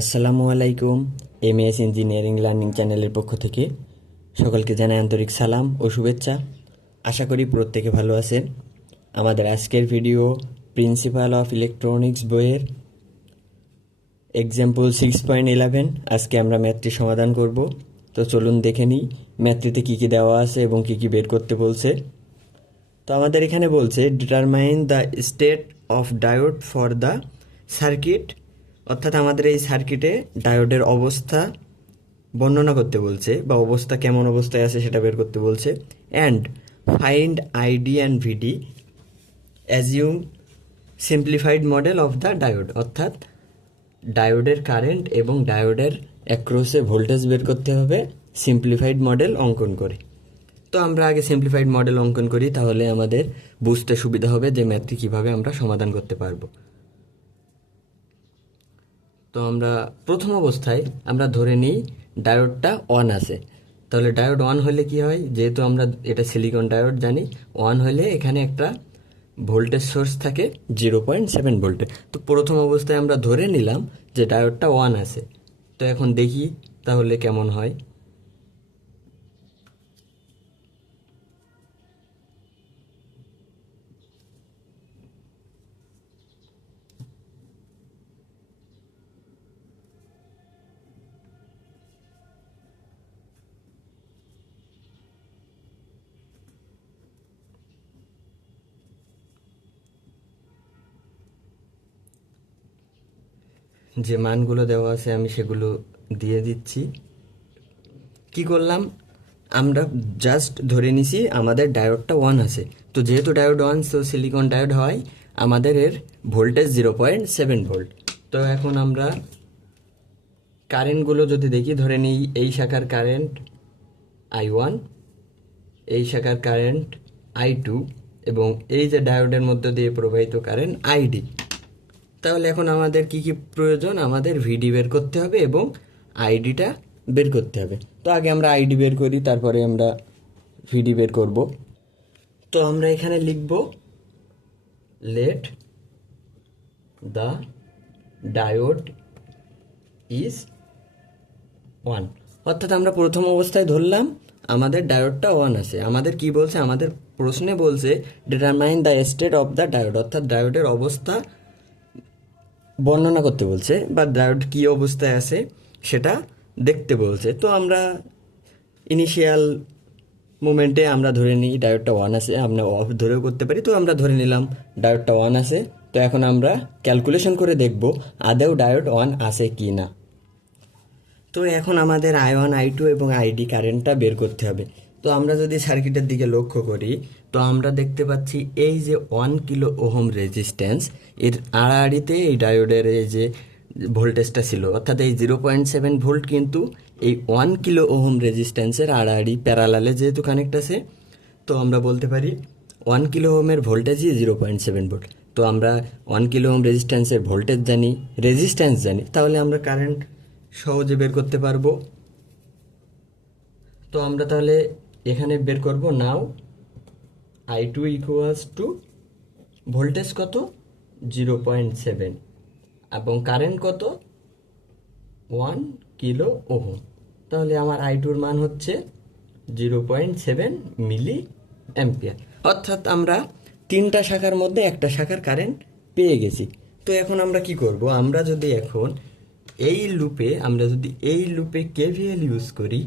আসসালামু আলাইকুম M S engineering learning চ্যানেলের পক্ষ থেকে সকলকে জানাই আন্তরিক সালাম ও শুভেচ্ছা। আশা করি প্রত্যেকে ভালো আছেন। আমাদের আজকের ভিডিও প্রিন্সিপাল অফ ইলেকট্রনিক্স বইয়ের এক্সাম্পল সিক্স পয়েন্ট ইলেভেন। আজকে আমরা ম্যাথটি সমাধান করব। তো চলুন দেখে নিই ম্যাথটিতে কী কী দেওয়া আছে এবং কী কী বের করতে বলছে। তো আমাদের এখানে বলছে determine the state of diode for the circuit অর্থাৎ আমাদের এই সার্কিটে ডায়োডের অবস্থা বর্ণনা করতে বলছে, বা অবস্থা কেমন অবস্থায় আছে সেটা বের করতে বলছে and find ID and VD assume simplified model of the diode অর্থাৎ ডায়োডের কারেন্ট এবং ডায়োডের অ্যাক্রোসে ভোল্টেজ বের করতে হবে সিম্পলিফাইড মডেল অঙ্কন করে। তো আমরা আগে সিম্পলিফাইড মডেল অঙ্কন করি, তাহলে আমাদের বুঝতে সুবিধা হবে যে ম্যাথটি কীভাবে আমরা সমাধান করতে পারব। তো আমরা প্রথম অবস্থায় আমরা ধরে নিই ডায়োডটা অন আছে। তাহলে ডায়োড অন হলে কি হয়? যেহেতু আমরা এটা সিলিকন ডায়োড জানি অন হলে এখানে একটা ভোল্টেজ সোর্স থাকে জিরো পয়েন্ট সেভেন ভোল্টে তো প্রথম অবস্থায় আমরা ধরে নিলাম যে ডায়োডটা অন আছে। তো এখন দেখি তাহলে কেমন হয়। যে মানগুলো দেওয়া আছে আমি সেগুলো দিয়ে দিচ্ছি। কি করলাম? আমরা জাস্ট ধরে নিছি আমাদের ডায়োডটা ওয়ান আছে। তো যেহেতু ডায়োড ওয়ান তো সিলিকন ডায়োড হয়, আমাদের এর voltage zero point seven volt তো এখন আমরা কারেন্টগুলো যদি দেখি, ধরে নিই এই শাখার কারেন্ট আই ওয়ান এই শাখার কারেন্ট আই টু এবং এই যে ডায়োডের মধ্যে দিয়ে প্রবাহিত কারেন্ট আইডি তাহলে এখন আমাদের কি কি প্রয়োজন? আমাদের ভিডি বের করতে হবে এবং আইডিটা বের করতে হবে। তো আগে আমরা আইডি বের করি, তারপরে আমরা ভিডি বের করব। তো আমরা এখানে লিখব let the diode is one অর্থাৎ আমরা প্রথম অবস্থায় ধরলাম, আমাদের ডায়োডটা ওয়ান আছে। আমাদের কি বলছে? আমাদের প্রশ্নে বলছে determine the state of the diode অর্থাৎ ডায়োডের অবস্থা বর্ণনা করতে বলছে, বা ডায়োড কী অবস্থায় আছে সেটা দেখতে বলছে। তো আমরা ইনিশিয়াল মোমেন্টে আমরা ধরে নিই ডায়োডটা ওয়ান আছে, আমরা অফ ধরেও করতে পারি। তো আমরা ধরে নিলাম ডায়োডটা ওয়ান আছে। তো এখন আমরা ক্যালকুলেশন করে দেখব আদেও ডায়োড ওয়ান আছে কি না। তো এখন আমাদের আই ওয়ান আই টু এবং আইডি কারেন্টটা বের করতে হবে। তো আমরা যদি সার্কিটের দিকে লক্ষ্য করি, তো আমরা দেখতে পাচ্ছি এই যে ওয়ান কিলো ওহম রেজিস্ট্যান্স এর আড়াআড়িতে এই ডায়োডের এই যে ভোল্টেজটা ছিল, অর্থাৎ এই জিরো পয়েন্ট সেভেন ভোল্ট কিন্তু এই ওয়ান কিলো ওহম রেজিস্ট্যান্সের আড়াআড়ি প্যারালালে যেহেতু কানেক্ট আছে, তো আমরা বলতে পারি ওয়ান কিলো ওহমের ভোল্টেজই জিরো পয়েন্ট সেভেন ভোল্ট তো আমরা ওয়ান কিলো ওহম রেজিস্ট্যান্সের ভোল্টেজ জানি রেজিস্ট্যান্স জানি, তাহলে আমরা কারেন্ট সহজে বের করতে পারব। তো আমরা তাহলে এখানে বের করব now I two equals to voltage কত? জিরো পয়েন্ট সেভেন এবং কারেন্ট কত? ওয়ান কিলো ওহম তাহলে আমার আই টুর মান হচ্ছে zero point seven milliampere অর্থাৎ আমরা তিনটা শাখার মধ্যে একটা শাখার কারেন্ট পেয়ে গেছি। তো এখন আমরা কি করব? আমরা যদি এখন এই লুপে আমরা যদি এই লুপে কেভিএল ইউজ করি,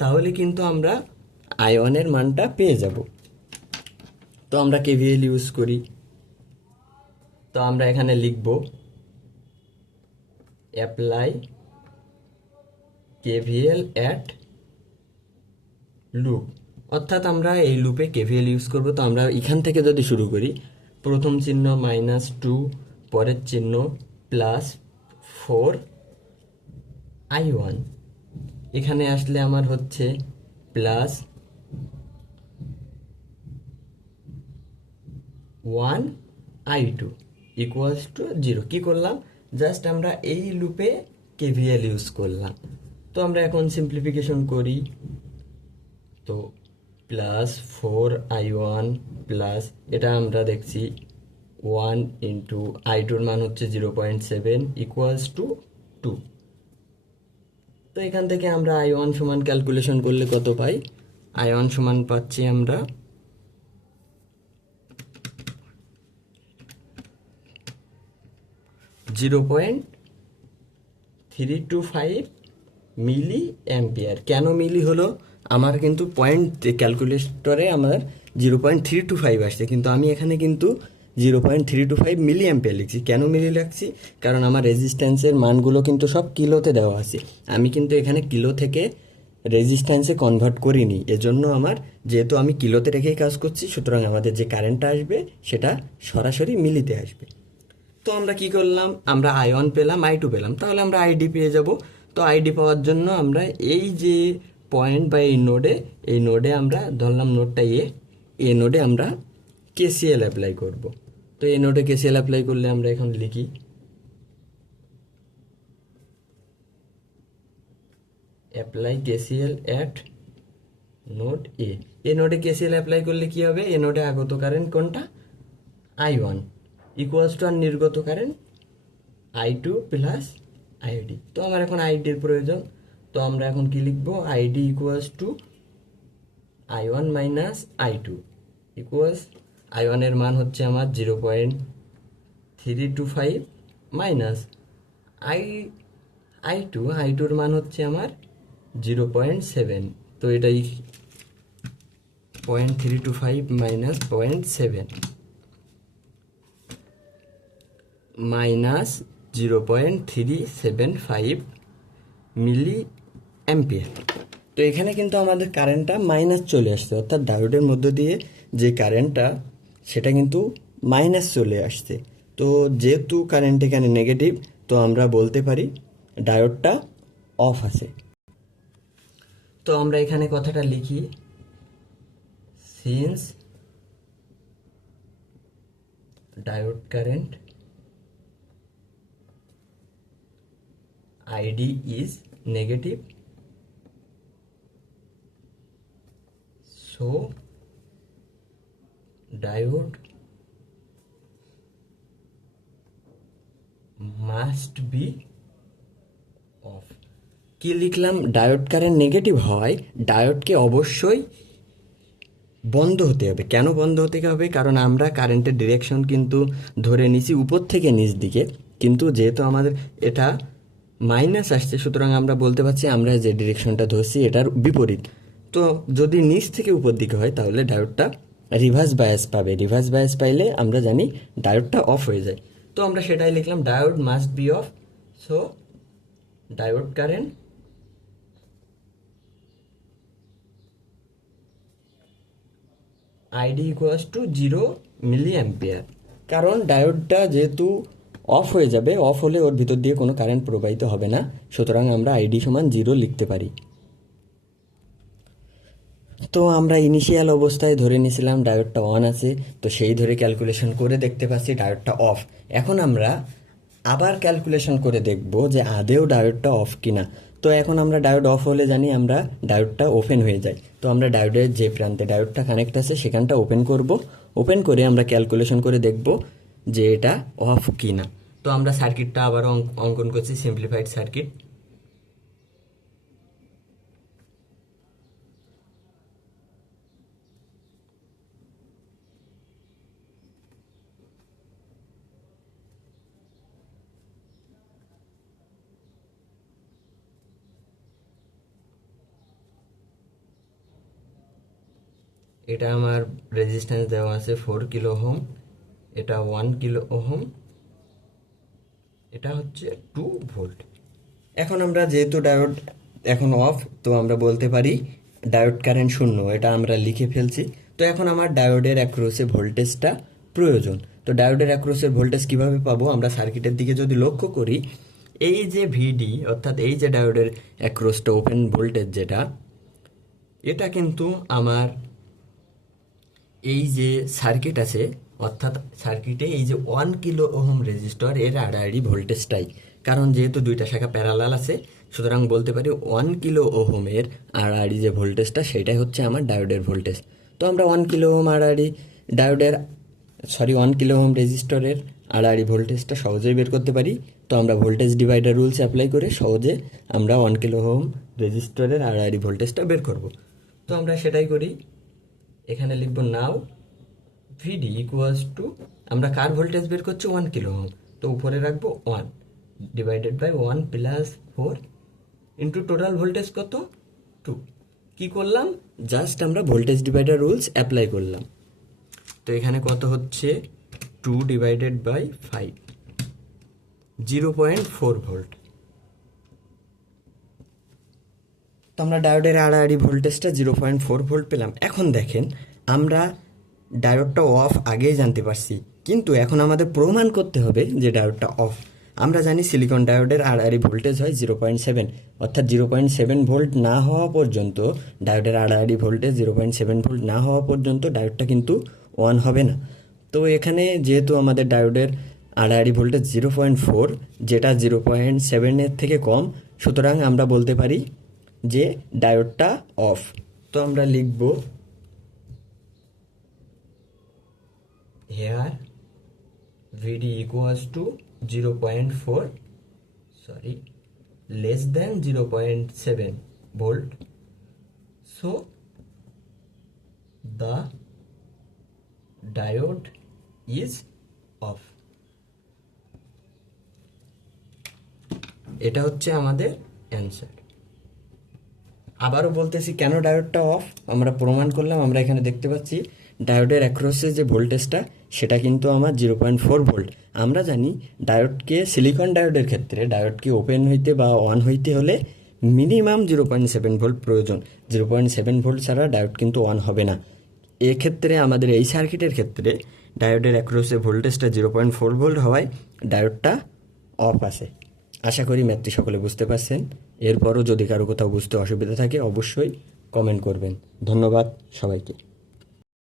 তাহলে কিন্তু আমরা আয়নের মানটা পেয়ে যাব। তো আমরা কেভিএল ইউজ করি। তো আমরা এখানে লিখব অ্যাপ্লাই কেভিএল অ্যাট লুপ অর্থাৎ আমরা এই লুপে কেভিএল ইউজ করব। তো আমরা এখান থেকে যদি শুরু করি, প্রথম চিহ্ন মাইনাস টু পরের চিহ্ন প্লাস ফোর আই ওয়ান এখানে আসলে আমার হচ্ছে plus one I two equals to zero কী করলাম? জাস্ট আমরা এই লুপে কেভিএল ইউজ করলাম। তো আমরা এখন সিম্পলিফিকেশন করি। তো plus four I one plus এটা আমরা দেখছি ওয়ান ইন্টু আই টুর মান হচ্ছে zero point seven equals to two তো এখান থেকে আমরা আই ওয়ান সমান ক্যালকুলেশন করলে কত পাই? আই ওয়ান সমান পাচ্ছি আমরা zero point three two five milliampere. কেন মিলি হলো? আমার কিন্তু পয়েন্ট ক্যালকুলেটরে আমার zero point three two five আসছে, কিন্তু আমি এখানে কিন্তু zero point three two five milliampere লিখছি। কেন মিলি লিখছি? কারণ আমার রেজিস্ট্যান্সের মানগুলো কিন্তু সব কিলোতে দেওয়া আছে। আমি কিন্তু এখানে কিলো থেকে রেজিস্ট্যান্সে কনভার্ট করিনি। এজন্য আমার যেহেতু আমি কিলোতে রেখেই কাজ করছি, সুতরাং আমাদের যে কারেন্টটা আসবে, সেটা সরাসরি মিলিতে আসবে। তো আমরা কি করলাম? আমরা আই ওয়ান পেলাম আই টু পেলাম। তাহলে আমরা আইডি পেয়ে যাব। তো আইডি পাওয়ার জন্য আমরা এই যে পয়েন্ট বা এই নোডে এই নোডে আমরা ধরলাম নোডটা এ এ নোডে আমরা কেসিএল অ্যাপ্লাই করব। তো এই নোডে কেসিএল অ্যাপ্লাই করলে আমরা এখন লিখি। Apply KCL at node A A নোডে কেসিএল অ্যাপ্লাই করলে কি হবে? এ নোডে আগত কারেন্ট কোনটা? আই ওয়ান ইকুয়ালস টু আর নির্গত current I two plus ID তো আমার এখন আইডির প্রয়োজন। তো আমরা এখন কি লিখব? ID equals to I one minus I two equals I ওয়ানের মান হচ্ছে আমার zero point three two five minus I I two I টুর মান হচ্ছে আমার জিরো পয়েন্ট সেভেন তো এটাই point three two five minus point seven minus zero point three seven five milliampere. তো এখানে কিন্তু আমাদের কারেন্টটা মাইনাস চলে আসছে, অর্থাৎ ডায়োডের মধ্য দিয়ে যে কারেন্টটা, সেটা কিন্তু মাইনাস চলে আসছে। তো যেহেতু কারেন্ট এখানে নেগেটিভ, তো আমরা বলতে পারি ডায়োডটা অফ আছে। তো আমরা এখানে কথাটা লিখি। Since diode current ID is negative. So, diode must be off. কি লিখলাম? ডায়োড কারেন্ট নেগেটিভ হয় ডায়োডকে অবশ্যই বন্ধ হতে হবে। কেন বন্ধ হতে হবে? কারণ আমরা কারেন্টের ডিরেকশন কিন্তু ধরে নিছি উপর থেকে নিচ দিকে। কিন্তু যেহেতু আমাদের এটা মাইনাস আসছে, সুতরাং আমরা বলতে পারছি আমরা যে ডিরেকশনটা ধরছি এটার বিপরীত। তো যদি নিচ থেকে উপর দিকে হয়, তাহলে ডায়োডটা রিভার্স বায়াস পাবে। রিভার্স বায়াস পাইলে আমরা জানি ডায়োডটা অফ হয়ে যায়। তো আমরা সেটাই লিখলাম, diode must be off. So, diode current ID equals to zero milliampere কারণ ডায়োডটা যেহেতু অফ হয়ে যাবে। অফ হলে ওর ভিতর দিয়ে কোনো কারেন্ট প্রবাহিত হবে না। সুতরাং আমরা আইডি সমান জিরো লিখতে পারি। তো আমরা ইনিশিয়াল অবস্থায় ধরে নিয়েছিলাম ডায়োডটা অন আছে। তো সেই ধরে ক্যালকুলেশন করে দেখতে পাচ্ছি ডায়োডটা অফ এখন আমরা আবার ক্যালকুলেশন করে দেখব যে আদেও ডায়োডটা অফ কিনা। তো এখন আমরা ডায়োড অফ হলে জানি আমরা ডায়োডটা ওপেন হয়ে যায়। তো আমরা ডায়োডের যে প্রান্তে ডায়োডটা কানেক্ট আছে সেখানটা ওপেন করব। ওপেন করে আমরা ক্যালকুলেশন করে দেখব যে এটা অফ কিনা। তো আমরা সার্কিটটা আবার অঙ্কন করছি সিম্পলিফাইড সার্কিট এটা আমার রেজিস্ট্যান্স দেওয়া আছে ফোর কিলো ওহম এটা ওয়ান কিলো ওহম, এটা হচ্ছে টু ভোল্ট এখন আমরা যেহেতু ডায়োড এখন অফ তো আমরা বলতে পারি ডায়োড কারেন্ট শূন্য, এটা আমরা লিখে ফেলছি। তো এখন আমার ডায়োডের অ্যাক্রোসে ভোল্টেজটা প্রয়োজন। তো ডায়োডের অ্যাক্রোসের ভোল্টেজ কীভাবে পাবো? আমরা সার্কিটের দিকে যদি লক্ষ্য করি, এই যে ভিডি অর্থাৎ এই যে ডায়োডের অ্যাক্রোসটা ওপেন ভোল্টেজ যেটা, এটা কিন্তু আমার এই যে সার্কিট আছে অর্থাৎ সার্কিটে এই যে ওয়ান কিলো ওহম রেজিস্টর এর আড়াআড়ি ভোল্টেজটাই কারণ যেহেতু দুইটা শাখা প্যারালাল আছে, সুতরাং বলতে পারি ওয়ান কিলো ওহমের আড়াআড়ি যে ভোল্টেজটা সেটাই হচ্ছে আমার ডায়োডের ভোল্টেজ তো আমরা ওয়ান কিলো ওহম আড়াআড়ি ডায়োডের সরি ওয়ান কিলো ওহম রেজিস্টরের আড়াআড়ি ভোল্টেজটা সহজেই বের করতে পারি। তো আমরা ভোল্টেজ ডিভাইডার রুলস অ্যাপ্লাই করে সহজে আমরা ওয়ান কিলো হোম রেজিস্টরের আড়াআড়ি ভোল্টেজটা বের করব। তো আমরা সেটাই করি। এখানে লিখব নাও ভিডি ইকুয়ালস টু আমরা কার ভোল্টেজ বের করছি? ওয়ান কিলো তো উপরে রাখব one divided by one plus four into total voltage কত? টু কি করলাম? জাস্ট আমরা ভোল্টেজ ডিভাইডার রুলস অ্যাপ্লাই করলাম। তো এখানে কত হচ্ছে? Two divided by five zero point four volt তো আমরা ডায়োডের আড়াআড়ি ভোল্টেজটা জিরো পয়েন্ট ফোর ভোল্ট পেলাম। এখন দেখেন, আমরা ডায়োডটা অফ আগেই জানতে পারছি। কিন্তু এখন আমাদের প্রমাণ করতে হবে যে ডায়োডটা অফ আমরা জানি সিলিকন ডায়োডের আড়াআড়ি ভোল্টেজ হয় জিরো পয়েন্ট সেভেন অর্থাৎ জিরো পয়েন্ট সেভেন ভোল্ট না হওয়া পর্যন্ত ডায়োডের আড়াআড়ি voltage zero point seven volt না হওয়া পর্যন্ত ডায়োডটা কিন্তু অন হবে না। তো এখানে যেহেতু আমাদের ডায়োডের আড়াআড়ি ভোল্টেজ জিরো পয়েন্ট ফোর যেটা জিরো পয়েন্ট সেভেনের থেকে কম, সুতরাং আমরা বলতে পারি যে ডায়োডটা অফ তো আমরা লিখব equals to zero point four sorry less than zero point seven volt so the diode is off. এটা হচ্ছে আমাদের অ্যান্সার আবারও বলতেছি কেন ডায়োডটা অফ আমরা প্রমাণ করলাম, আমরা এখানে দেখতে পাচ্ছি ডায়োডের অ্যাক্রসে যে ভোল্টেজটা সেটা কিন্তু আমার জিরো পয়েন্ট ফোর ভোল্ট আমরা জানি ডায়োডকে সিলিকন ডায়োডের ক্ষেত্রে ডায়োডকে ওপেন হইতে বা অন হইতে হলে minimum zero point seven volt প্রয়োজন। জিরো পয়েন্ট সেভেন ভোল্ট ছাড়া ডায়োড কিন্তু অন হবে না। এক্ষেত্রে আমাদের এই সার্কিটের ক্ষেত্রে ডায়োডের অ্যাক্রোসে ভোল্টেজটা জিরো পয়েন্ট ফোর ভোল্ট হওয়ায় ডায়োডটা অফ আছে। আশা করি ম্যাথটি সকলে বুঝতে পারছেন। এরপরও যদি কারও কোথাও বুঝতে অসুবিধা থাকে, অবশ্যই কমেন্ট করবেন। ধন্যবাদ সবাইকে।